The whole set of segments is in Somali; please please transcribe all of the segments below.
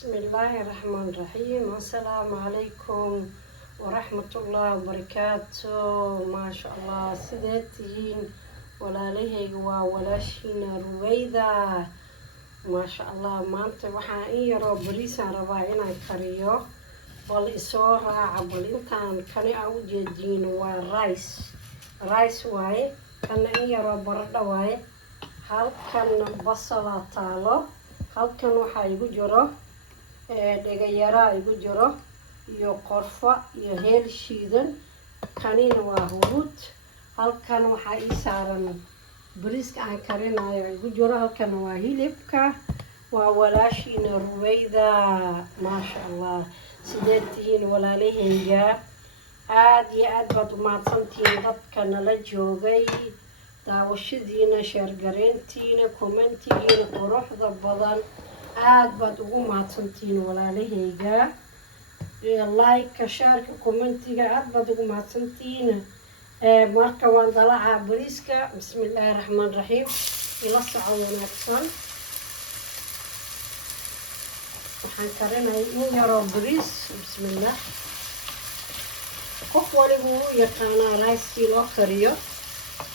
بسم الله الرحمن الرحيم. السلام عليكم ورحمة الله وبركاته. ما شاء الله سيدتين ولا لهي وولاشين رويدا ما شاء الله maanta waxaan in yaroo bariisaan rabaa inaan kariyo bal isoo raaca bal intaan kani aan u jeediin waa rice waaye kana in yaroo baradho waaye halkan basala taalo halkan waxaa igu jiro dhagayaraa igu jiro iyo qorfa iyo heel shiidan kanina waa huruud halkan waxaa ii saaran bariiska aan karinayo igu jiro halkan waa hilibka waa walaashiina ruwayda maasha allah sideed tihiin walaalahayga aad iyo aad baad umahadsantihiin dadka nala joogay daawashadiina sheergareyntiina commentigiina quruxda badan aad baad ugu mahadsantihiin walaalahayga like shaarka commentiga aad baad ugu mahadsantihiin marka waan dalacaa bariiska bismillaahi raxmaan raxiim ila soco wanaagsan waxaan karinay in yaroo bariis bismillah qof waliba u yaqaanaa raaskii loo kariyo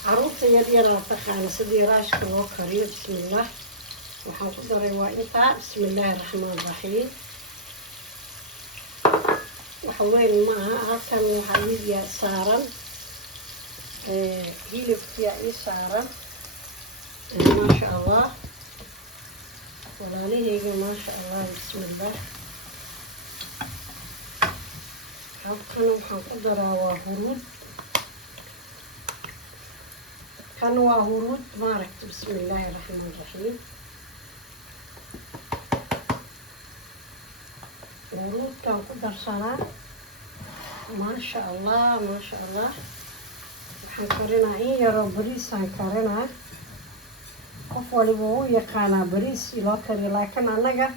caruurta yaryara taqaana sidii raashka loo kariyo bismillah waxaan ku daray waa intaa bismillaahi raxmaan raxiim wax weyn maaha halkan waxaa ii saaran hilibkiyaa ii saaran maasha allah walaalahayga maasha allah bismillah halkan waxaan ku daraa waa huruud kan waa huruud maaragta bismillaahi raxmaan raxiim huruudkaan ku darsanaa maasha allah waxaan karinaa in yaroo bariisaan karinaa qof waliba u yaqaanaa bariis loo kariyo laakiin annaga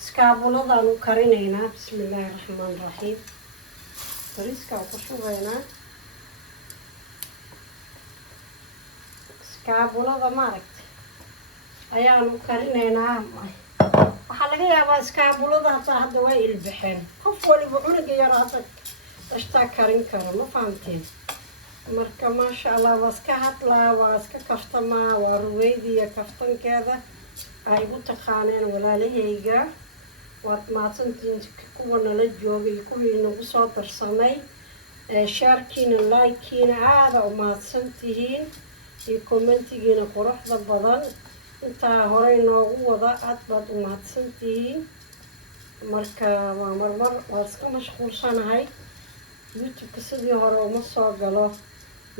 iskaabuladaan u karinaynaa bismillaahi raxmaan raxiim bariiskaan ku shubaynaa iskaabulada maaragta ayaan u karinaynaa waxaa laga yaabaa iskaabulada hataa hadda waa ilbaxeen qof waliba cunuga yaro hadda dashtaa karin karo ma fahamteen marka maasha allah waa iska hadlaa waa iska kaftamaa waa ruweydiiyo kaftankeeda ay igu taqaaneen walaalahayga waad mahadsantihiin kuwa nala joogay kuwii nagu soo darsamay shaarkiina likekiina aada u mahadsantihiin iyo commentigiina quruxda badan intaa horey noogu wada aad baad u mahadsantihiin marka waa marmar waa iska mashquulsanahay youtube-ka sidii hore uma soo galo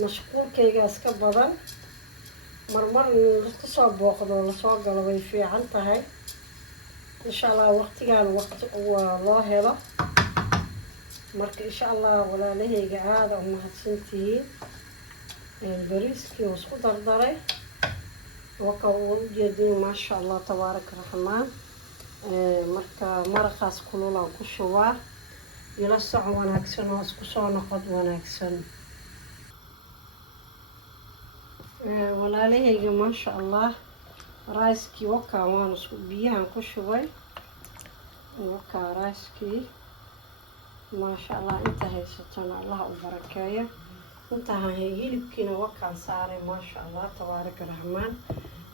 mashquulkayga iska badan marmar laska soo booqdo lasoo galo way fiican tahay insha allah waqtigaan waqti waa loo helo marka insha allah walaalahayga aada u mahadsantihiin bariiskii waa isku dardaray waka waa ujeedin maasha allah tabaaraka raxmaan marka maraqaas kululaan ku shubaa ila soco wanaagsan oo isku soo noqod wanaagsan walaalahayga maasha allah raaskii wakaa waan isku biyahan ku shubay wakaa raaskii maasha allah inta haysatona allah u barakeeyo intaa hilibkiina wakaan saaray maasha allah tabaaraka raxmaan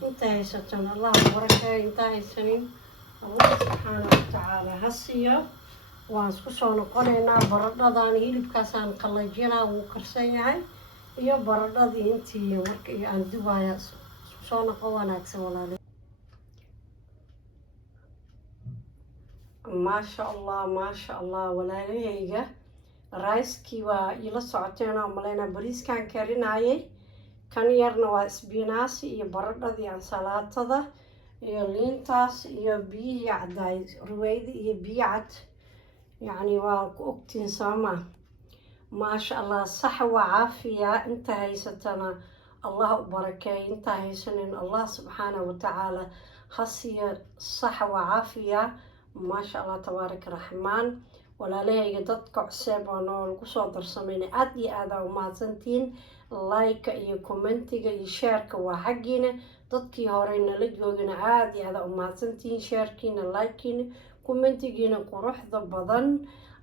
inta haysatona allah u barakeeyo intaa haysanin allah subxaana watacaala ha siiyo waan isku soo noqonaynaa baradhadan hilibkaasaan qalajinaa wuu karsan yahay iyo baradhadii intii marka iyo aan dubaya isku soo noqo wanaagsan walaale maasha allah walaalahayga raaskii waa ila socoteen oo malaynaa bariiskaan karinayay kan yarna waa isbinaasi iyo baradhadii ansalaatada iyo liintaas iyo biyihii caddaay ruweyda iyo biyo cad يعني وأكتين سما ما شاء الله صح وعافية انت هيستنا الله بركة انت هيسنين الله سبحانه وتعالى خاصية صح وعافية ما شاء الله تبارك الرحمن ولا ليه يددك عساب ونور قصة درسميني أدي أدا وما زنتين لايك iyo commentiga iyo shaarka waa xaqiina dadkii hore nala joogina aada iyo aada umahadsantihiin sheerkiina likekiina commentigiina quruxda badan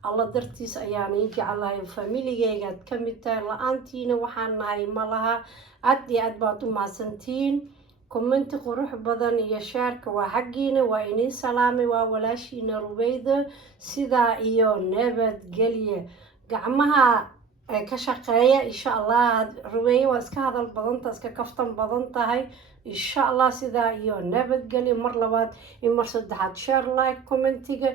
alla dartiis ayaan ii jeclahay familigeygaad ka mid tahay la-aantiina waxaan nahay ma laha aada iyo aad baad u mahadsantihiin commenti qurux badan iyo sheerka waa xaggiina waa inii salaamay waa walaashiina Rubeyda sidaa iyo nabadgelye gacmaha ka shaqeeya insha allah Rubeyda waa iska hadal badantahay iska kaftan badan tahay insha allah sidaa iyo nabadgelye mar labaad iyo mar saddexaad share like commentiga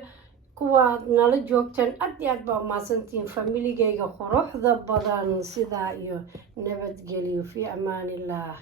kuwaad nala joogteen aad iyo aad baa umahadsantihiin familigeyga quruxda badan sidaa iyo nabadgelyo fi amaanillah